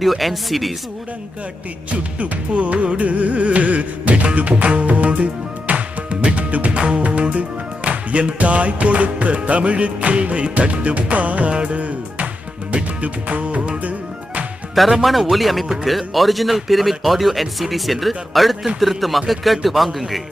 audio and CDs. சூடங்காட்டி சுட்டு போடு மிட்டு போடு மிட்டு போடு என் தாய் கொடுத்த தமிழுக்கிளை தட்டுப்பாடு மிட்டு போடு. தரமான ஒலி அமைப்புக்கு original pyramid audio and CDs என்று அழுத்தம் திருத்தமாக கேட்டு வாங்குங்கள்.